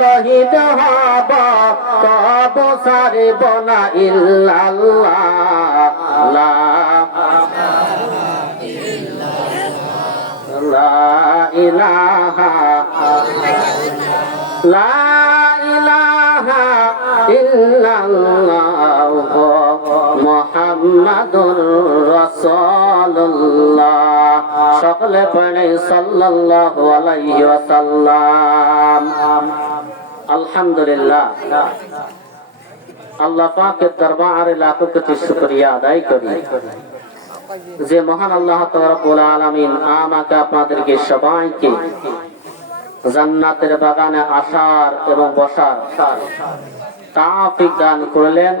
শহীদ হব তবু ছাড়ব না ইল্লাল্লাহ লা ইলাহা লা ইলাহা ইল্লাল্লাহ মুহাম্মাদুর রাসূলুল্লাহ। সকলে পড়ে সাল্লাল্লাহু আলাইহি ওয়াসাল্লাম। আলহামদুলিল্লাহ, আল্লাহ পাকের দরবারে লাখো কোটি শুকরিয়া আদায় করি যে মহান আল্লাহ তাবারকাল আলামিন আমাকে আপনাদেরকে সবাইকে জান্নাতের বাগানে আসার এবং বসার তৌফিক দান করলেন।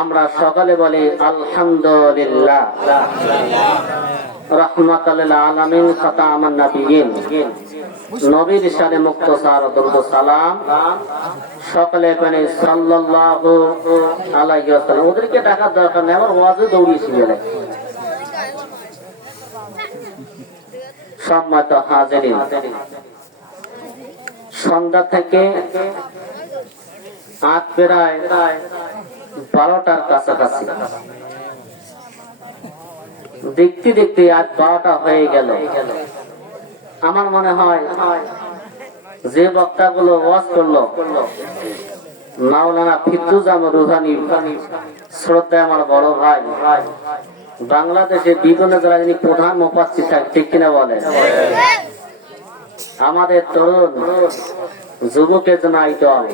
আমরা সকলে বলি আলহামদুলিল্লাহ। রাহমাতাল লিল আলামিন খাতামান নবিয়্যিন নবীর শানে মুক্তসার দরুদ সালাম সকলে পড়ে সাল্লাল্লাহু আলাইহি ওয়াসাল্লাম। ওদেরকে ডাকার দরকার নেই, আমার ওয়াজে দৌড়িয়েছি বলে। সম্মানিত হাজিরিন, সন্ধ্যা থেকে আজ প্রায় 12টার কাছাকাছি, দেখতে দেখতে আজ 12টা হয়ে গেল। আমার মনে হয় যে বক্তাগুলো ওয়াজ করলো মাওলানা ফিরদৌস আহমদ রুহানি, শ্রদ্ধা আমার বড় ভাই, বাংলাদেশে বিভিন্ন জেলায় যিনি প্রধান মুফাসসির থাকেন, ঠিক কিনা বলেন? আমাদের তরুণ যুবকের জন্য আইডল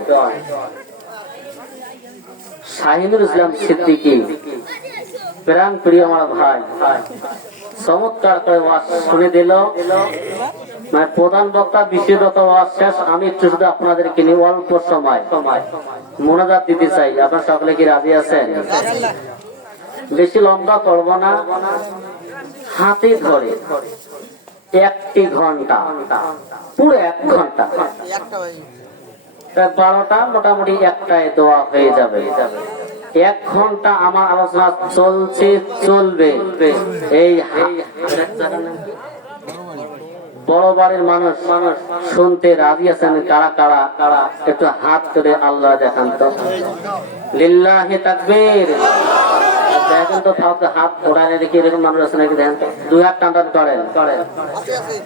শাহিনুল ইসলাম সিদ্দিকী, প্রাণ প্রিয় আমার ভাই, চমৎকার করে ওয়াজ শুনে দিল। মানে প্রধান বক্তা বিশেষত ওয়াজ শেষ, আমি একটু শুধু আপনাদেরকে নিয়ে অল্প সময় মোনাজাত দিতে চাই। আপনারা সকলে কি রাজি আছেন? বেশি লম্বা করব না, হাতে ধরে 1 ঘন্টা, পুরো 1 ঘন্টা, 12টা মোটামুটি 1টায় দোয়া হয়ে যাবে। 1 ঘন্টা আমার আলোচনা চলছে, চলবে। এই বড় বাড়ির মানুষ শুনতে রাজি আছেন? কারা কারা একটু হাত করে আল্লাহ দেখান তো। লিল্লাহি তাকবীর। দেখেন তো, হাত ওড়ানে দেখি এরকম মানুষ আছে নাকি? দেখেন 2 হাত টান করেন।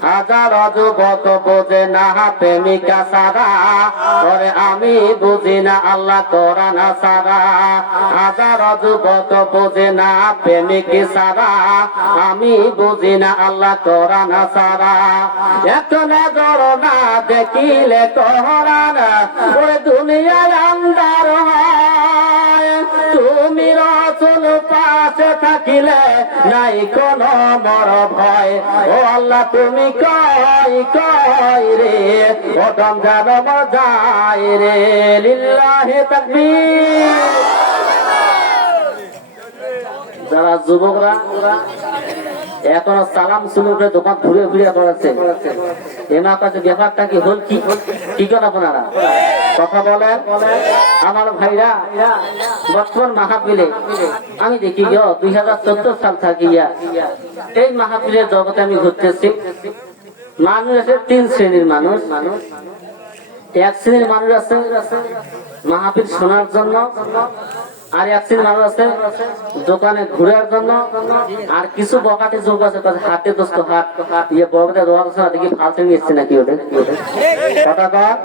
হাজার যুবক বোঝে না প্রেমিকা সারা, ওরে আমি বুঝি না আল্লাহ কোরআন সারা। হাজার যুবক বোঝে না প্রেমিক সারা, আমি বুঝি না আল্লাহ কোরআন সারা। এত নজর না দেখিলে কোরআন, ওরে দুনিয়ার আন্ধার হয়। তুমি রাসূল পাশে থাকিলে নাই কোন মর ভয়। ও আল্লাহ তুমি কই রে, ও রমজান যায় রে। লিল্লাহি তাকবীর। যারা যুবকরা এখন সালাম সুলুকে দোকান ঘুরে ঘুরে করেছে, এনার কাছে ব্যাপারটা কি হল? কি করেন আপনারা? কথা বলেন আমার ভাইরা। বর্তমান মাহফিলে আমি দেখি 2014 সাল থাকিয়া এই মাহফিলের জগতে আমি ঘুরতেছি। মানুষ আছে 3 শ্রেণীর মানুষ। 1 শ্রেণীর মানুষ আছে মাহফিল শোনার জন্য, আর 1 শ্রেণীর মানুষ আছে দোকানে ঘুরার জন্য, আর কিছু বকাটে যোগ আছে হাতে দোস্ত হাত ইয়ে বড়দের দোয়া দেখি ফালতে নিচ্ছে নাকি ওদের কথা কর।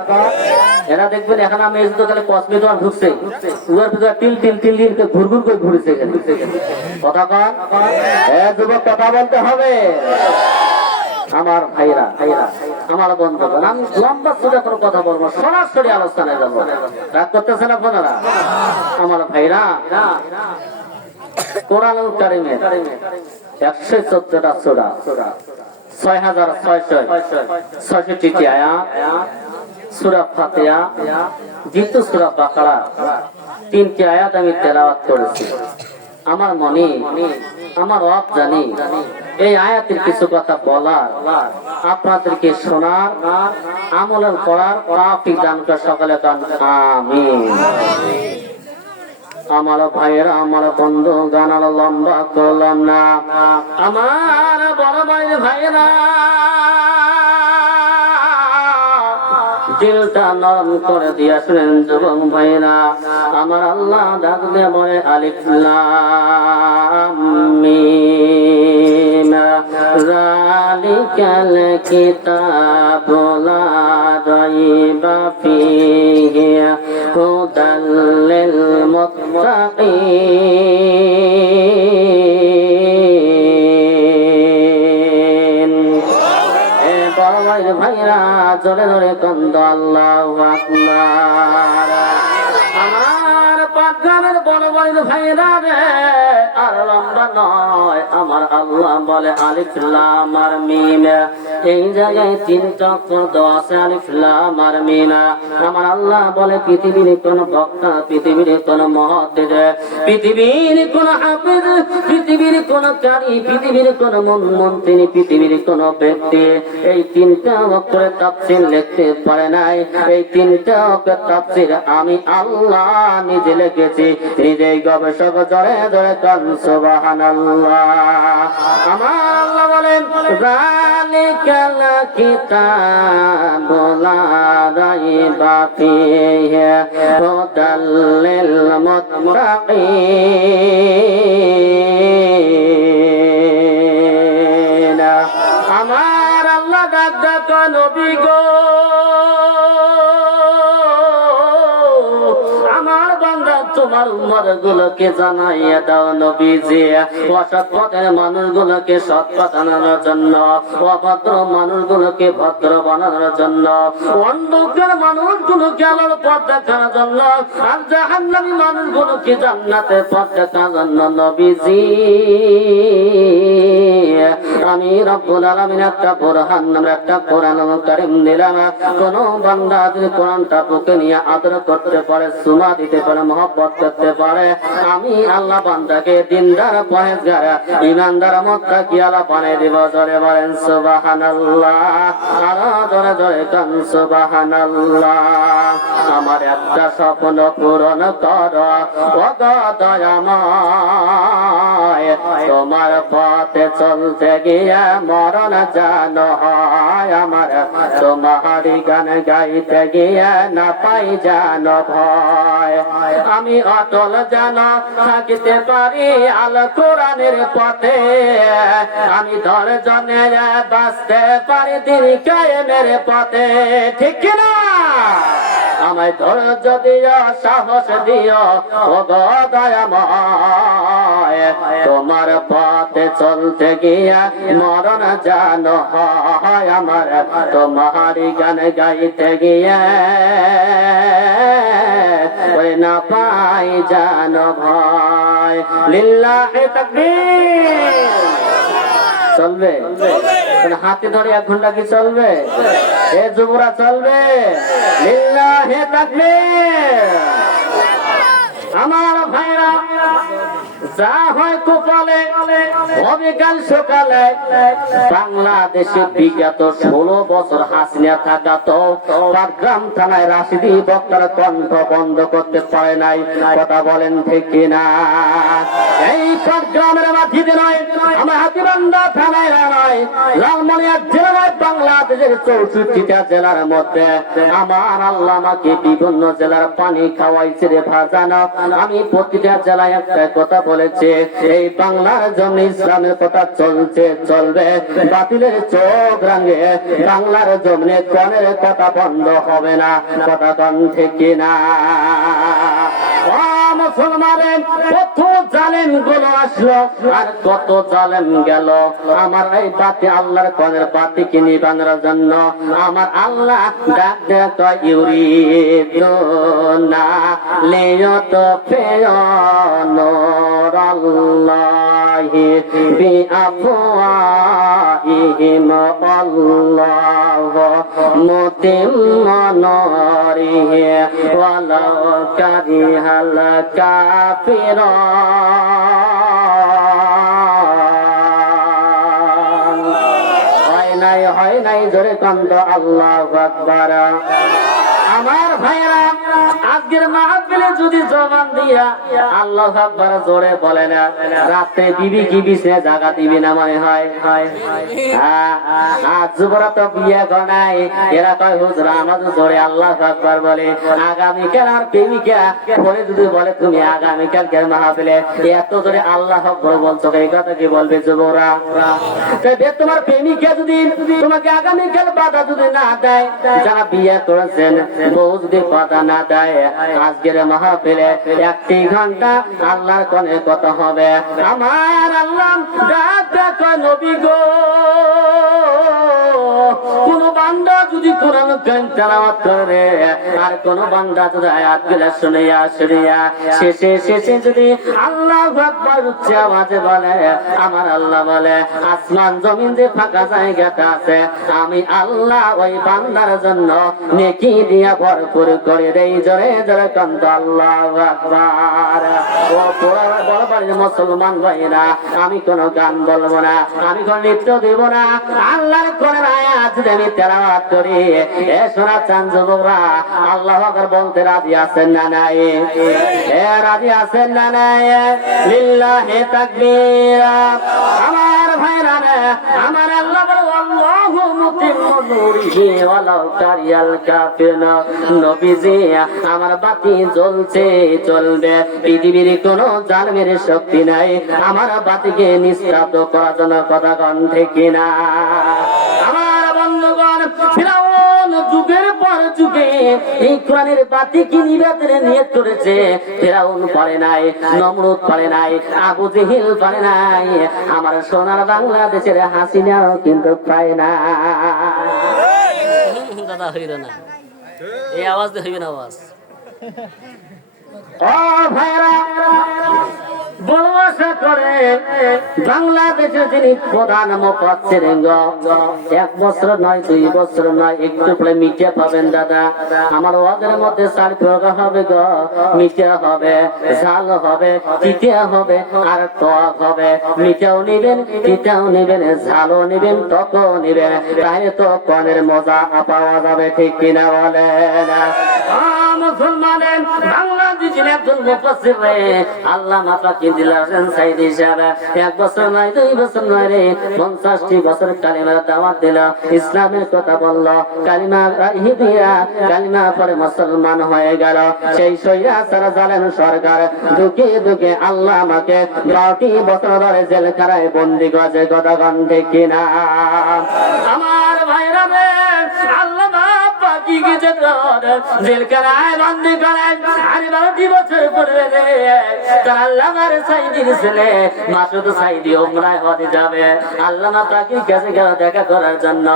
এরা দেখবেন এখন আমি এই দোকানে কসমেটিক দোকান ঢুকছে, উয়ার ভিতরে টিল টিল টিল টিল ঘুরঘুর করে ঘুরেছে এখানে। কথা কর, যুবক কথা বলতে হবে। আমার ভাইরা, আমার বন্ধুগণ, আমি লম্বা করে কোনো কথা বলবো, সরাসরি আলোচনায় যাবো। রাগ করতেছেন আপনারা? আমার ভাইরা, কোরআনুল কারীমের 114টা সূরা, 6666টি আয়াত, সূরা ফাতিহা, দ্বিতীয় সূরা বাকারা, 3টি আয়াত আমি তেলাওয়াত করেছি। আমার মনে, আমার রব জানি এই আয়াতের কিছু কথা বলার, আপনাদেরকে শোনার, আমল করার তৌফিক দান করে সকলে কান আমিন। আমার ভাইয়েরা, আমার বন্ধু গান লম্বা করলাম না। আমার বড় ভাই ভাইয়েরা, দিলটা নরম করে দিয়া শুনেন যুবক ভাইরা আমার আল্লাহ ডাক দিয়ে বলে আলিফ লাম মিম যালিকাল কিতাবু লা রাইবা ফীহি হুদাল লিল মুত্তাকিন। এ বড় ভাইরা জোরে জোরে কন্দ আল্লাহু আকবার। আমার পাকগ্রামের বড় বড় ভাইরা রে আর লম্বা নয়, আমার আল্লাহ বলে আলিফ লাম আর মিম। এই জায়গায় তিনটা অক্ষর দেওয়া আছে আলিফ লাম আর মিম। আমার আল্লাহ বলে পৃথিবীর কোন বক্তা, পৃথিবীর কোন মুহাদ্দিস, পৃথিবীর কোন হাফেজ, পৃথিবীর কোন কারি, পৃথিবীর কোন মন্ত্রী, পৃথিবীর কোন ব্যক্তি এই তিনটা অক্ষরের তাফসীর লিখতে পারে নাই। এই তিনটা অক্ষরের তাফসীর আমি আল্লাহ নিজে লিখেছি, নিজেই গবেষক জোরে জোরে কান সুবহানাল্লাহ। আমার আল্লাহ বলেন যালিকাল কিতাবু লা রাইবা ফীহি হুদাল লিল মুত্তাকিন। আমার আল্লাহ ডাক নবী গো, আমার বান্দা তোমার উম্মত গুলোকে জানাইয়া দাও নবীজি, অসৎ পথের মানুষগুলোকে সৎ পথ আনানোর জন্য, অভদ্র মানুষগুলোকে ভদ্র বানানোর জন্য, অন্ধকার মানুষগুলোকে আলোর পথ দেখানোর জন্য, আর জাহান্নামী মানুষগুলোকে জান্নাতের পথ দেখানোর জন্য নবীজি আমি রব্বুল আলামিন একটা বুরহান নামের একটা কোরআন কারীম দিলাম। কোন বান্দা যদি কোরআনটা বুকে নিয়ে আদর করতে পারে, সুমা দিতে পারে, মহব্বত করতে পারে, আমি আল্লাহ বান্দাকে দিনদার, পরহেজগার, ঈমানদার, মুত্তাকি আল্লাহ বানিয়ে দেব। জোরে বলেন সুবহানাল্লাহ, আরো জোরে জোরে কান সুবহানাল্লাহ। আমার একটা স্বপ্ন পূরণ কর ও দয়াময়, তোমার পথে চলতে গিয়ে মরণ যেন হয় আমার, তোমারি গান গাইতে গিয়ে না পাই যেন ভয়, আমি অটল যেন থাকিতে পারি আল কোরআনের পথে, আমি ধৈর্যে বাঁচতে পারি দিন কায়েমের পথে। ঠিক কিনা? আমায় ধৈর্য দিও, সাহস দিও ও দয়াময়, তোমার পথে চলতে গিয়া মরণ যেন হয় আমার, তোমারি গান গাইতে গিয়া না পাই যেন ভয়। লিল্লাহি তাকবীর। চলবে হাতে ধরে 1 ঘন্টা কি চলবে? এ যুবরা চলবে? লিল্লাহি তাকবীর। আমার ভাইরা যা হয় কপালে হবে কাল সকালে। বাংলাদেশে বিগত 16 বছর হাসিনা থাকা তো পাটগ্রাম থানায় রাশিদি বক্তার কণ্ঠ বন্ধ করতে পারে নাই। কথা বলেন ঠিক কিনা? এই পাটগ্রামের মাটিতে নয়, আমার হাতীবান্ধা থানায় নয়, লালমনিরহাট জেলায়, বাংলাদেশের 64টা জেলার মধ্যে আমার আল্লাহ আমাকে বিভিন্ন জেলার পানি খাওয়াইছে রে ভাজানো। আমি প্রতিটা জেলায় একটা কথা বলেছি, এই বাংলার জন্য ইসলামের কথা চলছে, চলবে, বাতিলের চোখ রাঙে বাংলার জমিনে কনের কথা বন্ধ হবে না। কথা কন ঠিক কিনা? মুসলমানের কত জালেম গুলো আসলো আর কত জালেম গেল, আমার এই বাতি আল্লাহর কনের বাতিকে নিবানোর জন্য আমার আল্লাহ ডাক দেয় ইউরিদুনা লিয়ুতফিউনুরাল্লাহি বিআফওয়াহিহিম আল্লাহু মুতিম্মু নূরিহি ওয়ালাউ কারিহাল কাফিরুন। হয় নাই জোরে কন্দ আল্লাহু আকবার। আমার ভাইরা আজ আজকের মাহফিলে যদি জবান দিয়া আল্লাহু আকবার জোরে বলে না, রাতে বিবি কি বিছনে জায়গা দিবি না মনে হয়। আজ যুবরা তো বিয়ে করে নাই, এরা কয় হুজুর আমাদের জোরে আল্লাহু আকবার বলে। আগামীকাল আর প্রেমিকা পরে যদি বলে তুমি আগামীকাল কেন মাহফিলে এত জোরে আল্লাহু আকবার বলছো, এই কথা কি বলবে যুবরা? তোমার প্রেমিকা যদি তোমাকে আগামীকাল বাধা যদি না দেয়, যারা বিয়ে করেছেন বউ যদি বাধা না দেয়, আজকের মাহফিলে 1 ঘন্টা আল্লাহর কোনে কথা হবে। আমার আল্লাহ ডাক ডাক নবী গো, কোন বান্দা যদি কোরআন কারীম তেলাওয়াত করে আর কোন বান্দা যদি আয়াতগুলো শুনিয়া শেষে যদি আল্লাহু আকবার উচ্চ আওয়াজে বলে, আমার আল্লাহ বলে আসমান জমিন যে ফাঁকা জায়গাটা আছে আমি আল্লাহ ওই বান্দার জন্য নেকি দিয়া ভরপুর করে দেই। জোরে জোরে কান্ত আল্লাহু আকবার। ও বড় বাড়ির মুসলমান ভাইরা, আমি কোন গান বলবো না, আমি কোন নৃত্য দেব না, আল্লাহর কোরআন আয়াত আমি তেলাওয়াত করি। এ শোনা চান যুবকরা, আল্লাহু আকবার বলতে রাজি আছেন না নাই? এ রাজি আছেন না নাই? লিল্লাহি তাকবীর। আমার ভাইরা, আমার আল্লাহ বলে আল্লাহু মুতিম্মু নূরিহি ওয়ালাউ কারিয়াল কাফিরুন। নবীজি আমার বাতি জ্বলছে চলবে, পৃথিবীর কোনো জালেমের শক্তি নাই আমার বাতিকে নিস্তব্ধ করার জন্য। কথা কন ঠিক কিনা? আমার বন্ধুগণ, ফিরাউন যুগের পর যুগে এই কোরআনের বাতি কি নিবাতে নিয়ত করেছে। ফিরাউন পারে নাই, নমরুদ পারে নাই, আবু জেহেল পারে নাই, আমার সোনার বাংলাদেশের হাসিনাও কিন্তু পায় না। দাদা হইল না, এই আওয়াজ হইবে না আওয়াজ। ও ভাইরা, বলবাসা করে বাংলাদেশের যিনি প্রধান মুফাসসির, 1 বছর নয় 2 বছর নয়, একটু পরে মিডিয়া পাবেন দাদা। আমার ওয়াজের মধ্যে 4 প্রকার হবে গো, মিডিয়া হবে, ঝাল হবে, তিতা হবে আর টক হবে। মিডিয়াও নিবেন, তিতাও নিবেন, ঝালও নিবেন, টকও নিবেন, তাহলে তো কোনের মজা পাওয়া যাবে। ঠিক কিনা বলেন? মুসলমানের বাংলাদেশের একজন মুফাসসির রে আল্লামা ফাকি দিলাছেন সাইদি সাহেব, 1 বছর নয় 2 বছর নয় রে 50টি বছর কালিমার দাওয়াত দিল, ইসলামের কথা বলল, কালিমা দিয়া কালিমা পরে মুসলমান হয়ে গেল। সেই সৈরাচার জালেম সরকার দুঃখে দুঃখে আল্লাহ আমাকে 12টি বছর ধরে জেলখানায় বন্দি করেছে। কথা কন ঠিক কিনা? আমার ভাইরা রে, আল্লামা ফাকি জেলখানায় বন্দি করেন আর 12টি বছর পরে তার আল্লামার সাইদির ছেলে মাসুদ সাইদি উমরায় হজে যাবে। আল্লামা পাকির কাছে গেল দেখা করার জন্য।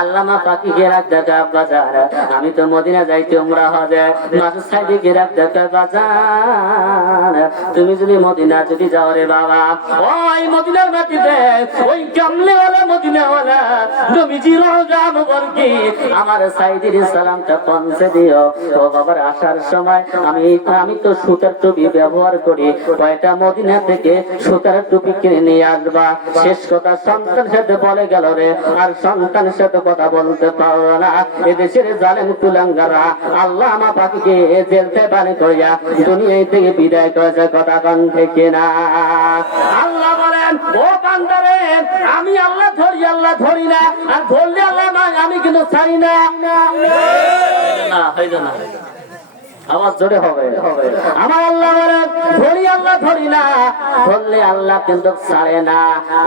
আল্লামা পাকি গেরাক দেখা, বাজার আমি তো মদিনা যাইতে উমরা হজে। মাসুদ সাইদি গেরাক দেখা, বাজার তুমি যদি মদিনা যদি যাও রে বাবা, ওই মদিনার মাটিতে ওই কামলেওয়ালা মদিনাওয়ালা নবীজির রওজা মুবারকি আমার সাইদির সালামটা পৌঁছে দিও। ও বাবার আসার সময় আমি তো সুতার টুপি ব্যবহার করি, কয়টা মদিনা থেকে সুতার টুপি কিনে নিয়ে আসবা। শেষ কথা সন্তান সাথে বলে গেল রে, আর সন্তানের সাথে কথা বলতে পারো না। এদেশের জালেম কুলাঙ্গারা আল্লামা পাকিকে জেলতে বাড়ি করিয়া দুনিয়া থেকে বিদায় করেছে। কথা কন থেকে না? আল্লাহ বলেন, ও বান্দারে, আমি আল্লাহ ধরি না, আর ধরলে আল্লাহ আমি কিন্তু ছাড়ি না। হইল না, আওয়াজ জোরে হবে। আমার আল্লাহ বলে ধরি আল্লাহ ধরি না, ধরলে আল্লাহ কিন্তু ছাড়ে না।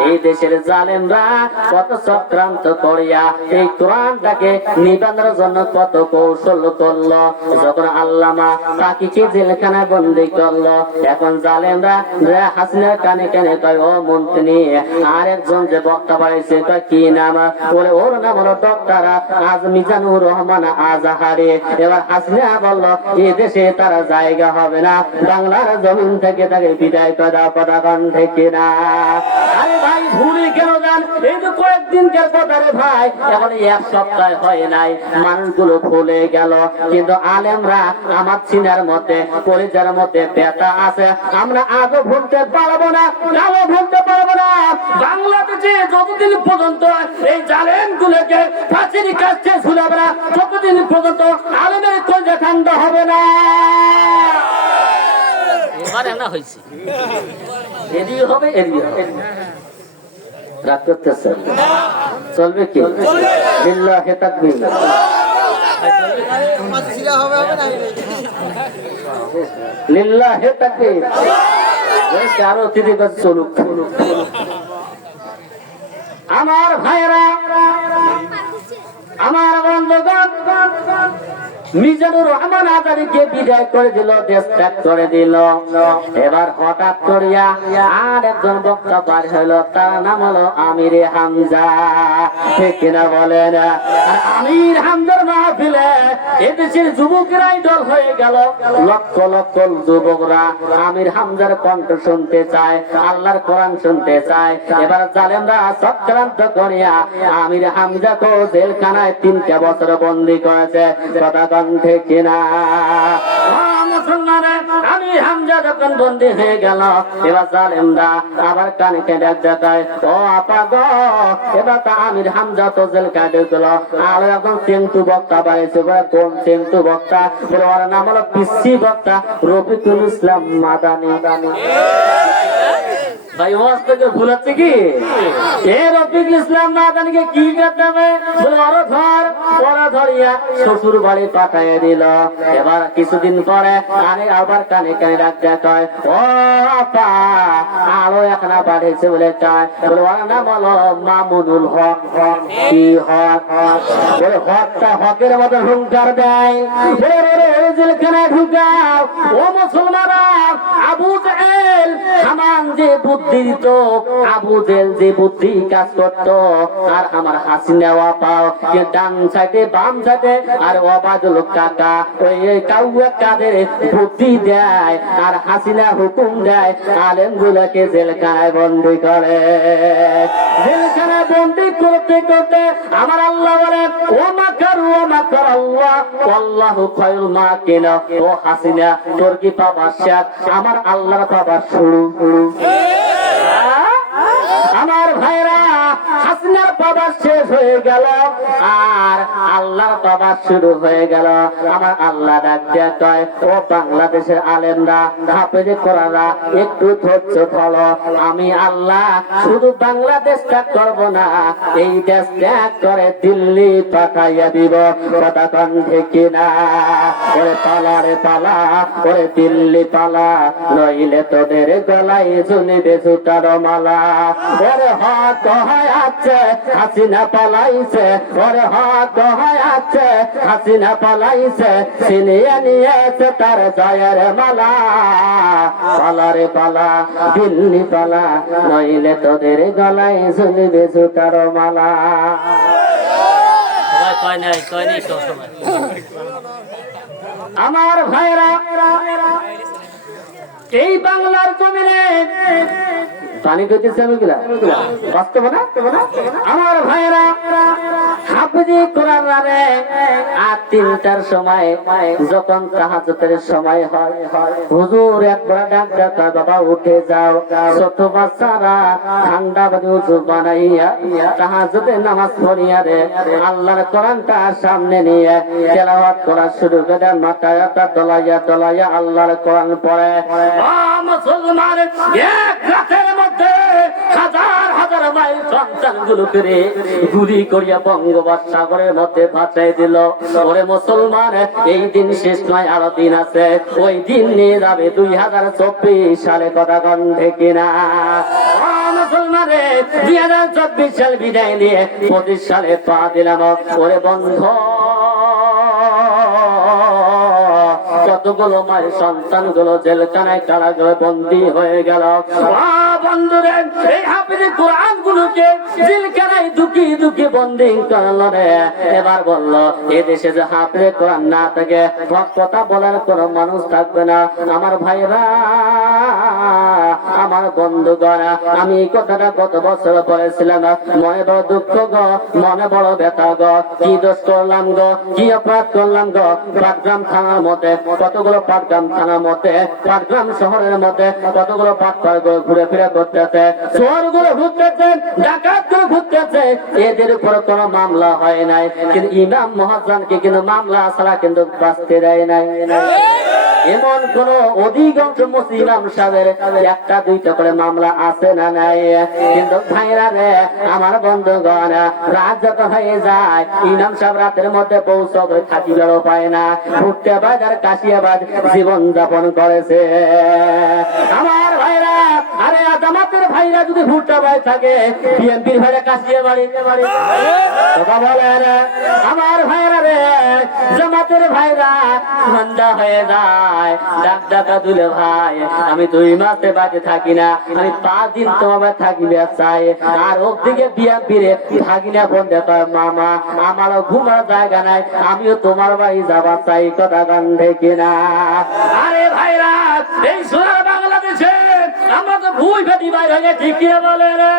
এই দেশের জালেমরা কত চক্রান্ত করিয়া এই কোরআনটাকে নিবানোর জন্য কত কৌশল করলো। যখন আল্লামা পাকিকে জেলখানায় বন্দি করলো, এখন জালেমরা হাসিনার কানে কানে কয়, ও মন্ত্রী আরেকজন যে বক্তা বাড়িছে, কয় কি নাম? বলে ওর নাম হলো ডক্টর মিজানুর রহমান আজাহারি। এবার হাসিনা বললো দেশে তারা জায়গা হবে না, বাংলার জমিন থেকে তাকে বিদায় করা। কথা কন থেকে না? আরে ভাই ভুলে কেন যান? এই তো কয়েকদিনকার কথা রে ভাই, এখন 1 সপ্তাহ হয় নাই, মানুষগুলো ভুলে গেল। কিন্তু আলেমরা আমার সিনার মধ্যে কলিজার মধ্যে ব্যথা আছে, আমরা আজও ভুলতে পারবো না, কালও ভুলতে পারবো না। বাংলাদেশে যতদিন পর্যন্ত এই জালেম গুলোকে ফাঁসির কাছে ঝুলাবে না, ততদিন পর্যন্ত আলেমের কলিজা ঠান্ডা হবে না। না হয়েছে এদিকে হবে এদিকে হবে রাগ করতেছে চলবে কি লিল্লাহি তাকবীর লিল্লাহি তাকবীর আরো অতিথি চলুক আমার ভাইরা আমার বন্ধুগণ মিজানুর রহমান আজারিকে বিদায় করে দিল, দেশ ত্যাগ করে দিল। এবার হঠাৎ করিয়া আর একজন বক্তা বার হলো, তার নাম হলো আমির হামজা। ঠিক কিনা বলেন? আর আমির হামজার মাহফিলে এদেশের যুবকরাই দল হয়ে গেল, লক্ষ লক্ষ যুবকরা আমির হামজার কণ্ঠ শুনতে চায়, আল্লাহর কোরআন শুনতে চায়। এবার জালেমরা চক্রান্ত করিয়া আমির হামজাকে জেলখানায় 3টা বছর বন্দী করেছে। কথা ঠিক কিনা? আমি হামজা যখন বন্দী হয়ে গেল, এবার জালেমরা আবার কানকে ডাক দেখায়, ও আপা গো, এবার তা আমির হামজা তো জেল কাটে গেল। আর এখন চেন্টু বক্তা বাড়িয়েছে। কোন চেন্টু বক্তা? বলে ওর নাম হলো পিসি বক্তা রফিকুল ইসলাম মাদানি। ভাই ওয়াজ থেকে ভুল হচ্ছে কি? এ রফিকুল ইসলাম মাদানিকে কি করতে হবে? বলে ওরা ধর, ওরা ধরিয়া শ্বশুর বাড়ি পাঠিয়ে দিল। এবার কিছুদিন পরে আবার কানে কানে ডাক দেখায়, ও আপা, আরো এখানে বাড়িয়েছে বলে চায়। বলে ওর নাম হলো মামুনুল হক। কি হক? বলে হকটা হকের মতো হুঙ্কার দেয়। জেলখানায় ঢুকাও। ও মুসলমানরা, আবু জেল হামান যে বুদ্ধি দিত, আবু জেল যে বুদ্ধি কাজ করত, আর আমার হাসিনা পাও যে ডান সাইডে বাম সাইডে, আর ওবাদুল কাকা ওই কাউয়া কাদের বুদ্ধি দেয়, আর হাসিনা হুকুম দেয়, আলেম গুলাকে জেলখানায় বন্দি করে। জেলখানায় বন্দি করতে করতে আমার আল্লাহ বলে, ও মাকার আল্লাহ আল্লাহু খায়রুল মাকিন। ও হাসিনা, তোর কি পাবার শেষ? আমার আল্লাহর পাবার শুরু। আমার ভাইরা, হাসিনার পাবার শেষ হয়ে গেল আর আল্লাহর পাবার শুরু হয়ে গেল। আমার আল্লাহ ডাক দিয়ে কয়, ও বাংলাদেশের আলেমরা, হাফেজে কোরআনরা, একটু ধৈর্য ধরো। আমি আল্লাহ শুধু বাংলাদেশ ত্যাগ করবো না, এই দেশ ত্যাগ করে দিল্লি পাঠাইয়া দিব। কথা কন ঠিক কিনা? ওরে পালা রে পালা, ওরে দিল্লি পালা, নইলে তোদের গলায় ঝুলিবে জুতার মালা। ওরে হাত হয় আছে হাসিনা পালাইছে, ওরে হাত হয় আছে হাসিনা পালাইছে, ছিনিয়ে নিয়েছে তার জয়ের মালা। পালা রে পালা, দিল্লি পালা, নইলে তোদের গলায় ঝুলিবে জুতার মালা। আমার ভাইরা, এই বাংলার জমিনে পানি পেতেছে আমি কিনা বাস্তব না? আমার ভাইরা, হাফেজি কোরআন রে আর 3টার সময় যখন তাহাজ্জুদের সময় হয়, হুজুর একবার ডাক দেয়, বাবা উঠে যাও। ছোট বাচ্চারা ঠান্ডা বাদে উজু বানাইয়া তাহাজ্জুদের নামাজ পড়িয়া রে আল্লাহর কোরআনটা সামনে নিয়ে তেলাওয়াত করা শুরু করে, মাথায় দলাইয়া দলাইয়া আল্লাহর কোরআন পড়ে। মুসলমান, এক রাতের মধ্যে হাজার হাজার মাইল সন্তান গুলোকে গুলি করিয়া বঙ্গোপসাগরের মধ্যে ফাঁসাই দিল। ওরে মুসলমান, এই দিন শেষ নয়, আরো দিন আছে। ওই দিন নিয়ে যাবে 2024 সালে। কথা কন ঠিক কিনা? মুসলমানে 2024 সাল বিদায় নিয়ে 25 সালে পা দিলাম। ওরে বন্ধ, কতগুলো মায়ের সন্তান গুলো জেলখানায় কারাগারে বন্দী হয়ে গেল। বন্ধুরে, এই হাফেজে কোরআন গুলোকে জেলখানায় দুকি দুকি বন্দী করল রে। এবার বলল, এদেশে যে হাফেজে কোরআন না থাকে, কথা বলার কোন মানুষ থাকবে না। আমার ভাইরা, আমার বন্ধুগণ, আমি এই কথাটা গত বছর বলেছিলাম। মনে বড় দুঃখ গো, মনে বড় ব্যথা গো। কি দোষ করলাম গো, কি অপরাধ করলাম গো? পাটগ্রাম থানার মধ্যে কতগুলো, পাটগ্রাম থানার মধ্যে, পাটগ্রাম শহরের মধ্যে কতগুলো পাটপার ঘুরে ফিরে করতেছে, শহর গুলো ঘুরতেছে, ডাকাত গুলো ঘুরতেছে। এদের উপর কোনো মামলা হয় নাই, কিন্তু ইমাম মহাজনকে কিন্তু মামলা ছাড়া কিন্তু বাঁচতে দেয় নাই। এমন কোন অধিকাংশ মুসলিম ইমাম সাহেবের একটা দুইটা করে মামলা আছে না নাই? কিন্তু ভাইরা রে আমার বন্ধুগণ, রাত যত হয়ে যায় ইমাম সাহেব রাতের মধ্যে পৌঁছবে থাকিবারও পায় না, ভুট্টা বাজার কাশিয়াবাদ জীবন যাপন করেছে। আমার ভাইরা, আরে জামাতের ভাইরা যদি ভুট্টা বাই থাকে, বিএনপির ভাইরা কাশিয়া বাড়ি কথা বলেন। আমার ভাইরা রে, জামাতের ভাইরা ঠান্ডা হয়ে যায়, ডাক ডাকা দুলে ভাই আমি 2 মাসে বাড়িতে থাকি না, আমি 5 দিন তোমার থাকিবে চাই। আর ওদিকে বিএনপিরে থাকি না ফোন দেখা, মামা আমারও ঘুমার জায়গা নাই, আমিও তোমার বাড়ি যাবার চাই, কথা গান দেখি না। আরে ভাইরা, এই সোনার বাংলাদেশে আমরা তো ভুল ফেটি বাইরে হয়ে ঠিক বলে রে,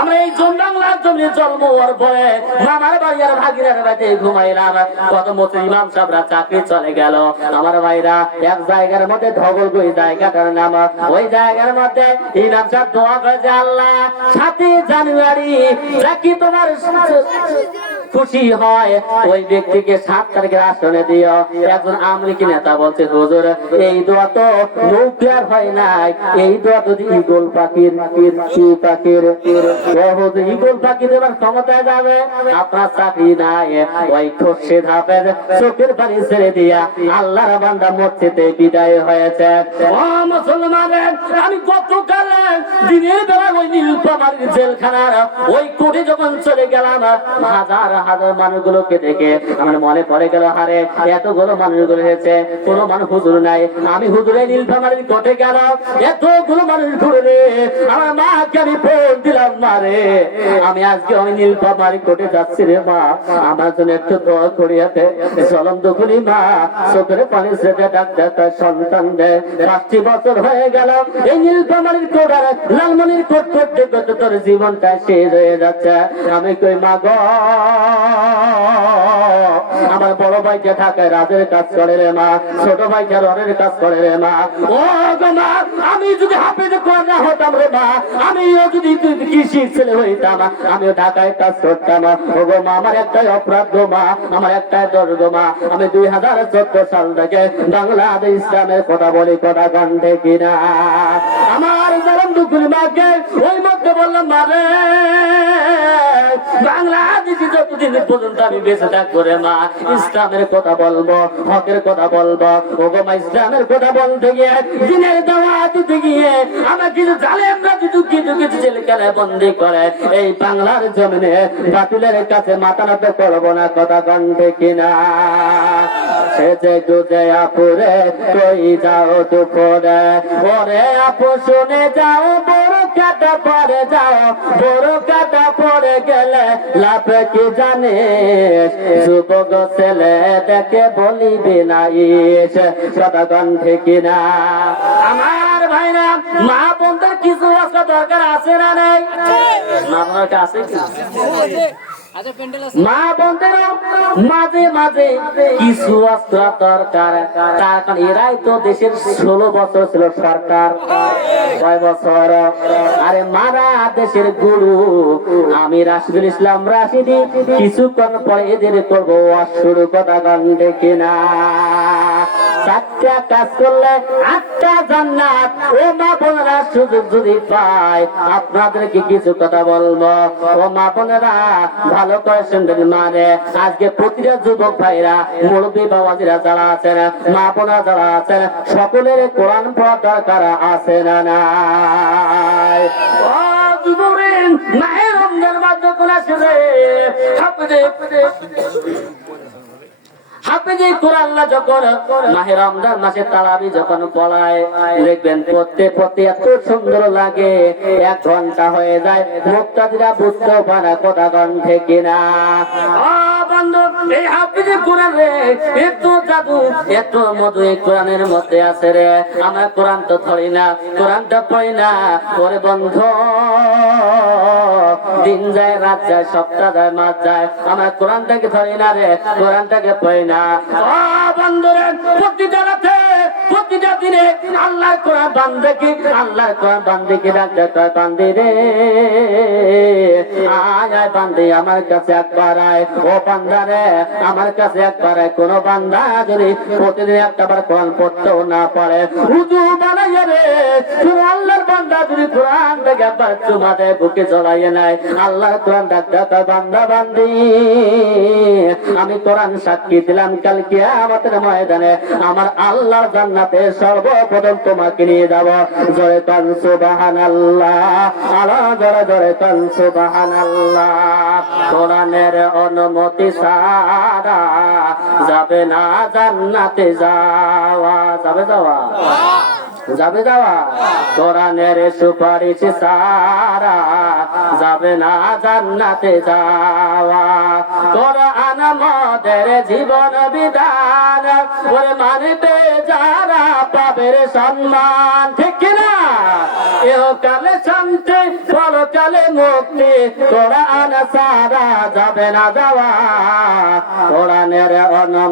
আমরা এই বাংলার জমিনে জন্ম হওয়ার পরে মামার বাড়ি আর ভাগিনার বাড়িতে ঘুমাইলাম। কত মতো ইমাম সাহেবরা চাকরি চলে গেল। আমার ভাইরা, এক জায়গার মধ্যে ধগল ওই জায়গাটার নাম, ওই জায়গার মধ্যে ইমাম সাহেব দোয়া করেছে, আল্লাহ 7 জানুয়ারি নাকি তোমার খুশি হয় ওই ব্যক্তিকে 7 তারিখের আসনে দিও। একজন আমলিকি নেতা বলছে, হুজুর এই দোয়া তো নৌকার হয় নাই, এই দোয়া তো ঈগল পাখির ঈগল পাখি দেবার ক্ষমতায় যাবে। আপনার চাকরি নাই, ওই খসে ধাপে চোখের পানি ছেড়ে দিয়া আল্লাহর বান্দা মসজিদে বিদায় হয়েছে। ও মুসলমানের, আমি গতকাল দিনের বেলা ওই নীলফামারীর জেলখানার ওই কোর্টে যখন চলে গেলাম, হাজার হাজার মানুষগুলোকে দেখে আমার মনে পড়ে গেল, হারে এতগুলো মানুষগুলো হয়েছে, কোন মানুষ হুজুর নাই। আমি হুজুরে নীলফামারীর কোর্টে গেল, এতগুলো মানুষ ঘুরে, আমার মাকে আমি ফোন দিলাম, মারে আমি আজকে আমি নীলফামারী কোর্টে যাচ্ছি রে মা, আমার জন্য একটু দোয়া করিয়াতে। চলম দুখুনি মা চোখের পানি ছেড়ে ডাক্তার তার সন্তান দেয়। 5টি বছর হয়ে গেল এই নীলফামারীর কোর্ট আর লালমনির কোর্ট করতে করতে তোর জীবনটা শেষ হয়ে যাচ্ছে। আমি কই মা গো, আমার বড় ভাইকে ঢাকায় রাজের কাজ করে রে মা, ছোট ভাইকে রনের কাজ করে রে মা। ও গো মা, আমি যদি হাফেজ কোরআন না হতাম রে মা, আমিও যদি কৃষির ছেলে হইতাম, আমিও ঢাকায় কাজ করতাম। ও গো মা, আমার একটাই অপরাধ গো মা, আমার একটাই দর গো মা, আমি 2014 সাল থেকে বাংলাদেশ ইসলামের কথা বলি, কথা গান্ধে কিনা। আমার জনম দুঃখী মাকে ওই মধ্যে বললাম, মারে বাংলাদেশি যতদিন পর্যন্ত আমি বেঁচে থাকবো রে মা, ইসলামের কথা বলবো, হকের কথা বলবো। ও গো মা, ইসলামের কথা বলতে গিয়ে, দিনের দাওয়াত দিতে গিয়ে আমার কিছু জালেমরা কিছু জেলখানায় বন্দি করে। এই বাংলার জমিনে বাতিলের কাছে মাথা নত করবো না, কথা গান্ধে কিনা। সেজে গুজে আপুরে কই যাও দুপুরে, ওরে আপু শুনে যাও, বড় কাটা পরে যাও, বড় কাটা পরে গেলে লাভ কি জানিস, যুবক ছেলে দেখে বলিবি না ইস, কথা গান্ধে কিনা। আমার ভাইরা, মা বোনদের কিছু আসা দরকার আছে না নেই? মা বোনদের আছে কি? মা বোনদের মাঝে মাঝে কিছু অস্ত্র দরকার, তার কারণ এরাই তো দেশের 16 বছর ছিল সরকার। 6 বছর আরে মারা দেশের গুরু আমি রাশিদুল ইসলাম রাশিদি, কিছুক্ষণ পরে এদের করবো শুরু, কথা গান দেখি না। 4টা কাজ করলে 8টা জান্নাত। ও মা বোনেরা, সুযোগ যদি পাই আপনাদেরকে কিছু কথা বলবো। ও মা বোনেরা, ভালো করে শুনবেন। মানে আজকে প্রতিটা যুবক ভাইরা, মুরব্বী বাবাজিরা যারা আছেন, মা বোনেরা যারা আছেন, সকলের কোরআন পড়ার দরকার আছে না নাই? ও যুবক, মায়ের রমজান মাধ্যমে কোন আসলে হাফেজে কোরআন যখন মাহে রমজান মাসে তারাবি যখন পড়ায়, দেখবেন পড়তে পড়তে এত সুন্দর লাগে, 1 ঘন্টা হয়ে যায়, মুক্তাদিরা বুঝতেও পারে, কথা গান্ধে কিনা। বন্ধু, এই হাফেজে কোরআন রে এত জাদু, এত মধু এই কোরআনের মধ্যে আছে রে। আমরা কোরআন তো ধরি না, কোরআনটা পড়ি না, ওরে বন্ধু দিন যায়, রাত যায়, সপ্তাহ যায়, মাস যায়, আমরা কোরআনটাকে ধরি না রে, কোরআনটাকে পড়ি না। বন্ধুরে, প্রতিটা রাতে প্রতিটা দিনে আল্লাহর কোরআন বান্দে কি আল্লাহর কোরআন বান্দে কি ডাকতে কয় বান্দে রে আয় আয় বান্দে আমার কাছে একবার আয় ও বান্দা রে আমার কাছে একবার আয়। কোন বান্দা যদি প্রতিদিন একটাবার কোরআন পড়তেও না পারে উযু বানাইয়া রে কোন আল্লাহর বান্দা যদি কোরআন থেকে একবার চুমা দেয় বুকে চড়াইয়া নেয় আল্লাহর কোরআন ডাকতে কয় বান্দা বান্দি আমি কোরআন সাক্ষী দিলাম কাল কিয়ামতের ময়দানে আমার আল্লাহর জান্নাতে সর্বপ্রথম তোমাকে নিয়ে যাব। জোরে কান সুবহানাল্লাহ, আলো জোরে জোরে কান সুবহানাল্লাহ। কোরআনের অনুমতি ছাড়া যাবে না জান্নাতে যাওয়া, যাবে যাওয়া কোরআনের সুপারিশ ছাড়া যাবে না জান্নাতে যাওয়া। কোরআন আমাদের জীবন বিধান ওরে মানবে যারা পাবে সম্মান, ঠিক কিনা? ইহকালে শান্তি পরকালে মুক্তি কোরআন ছাড়া যাবে না যাওয়া। কোরআনের অনুমতি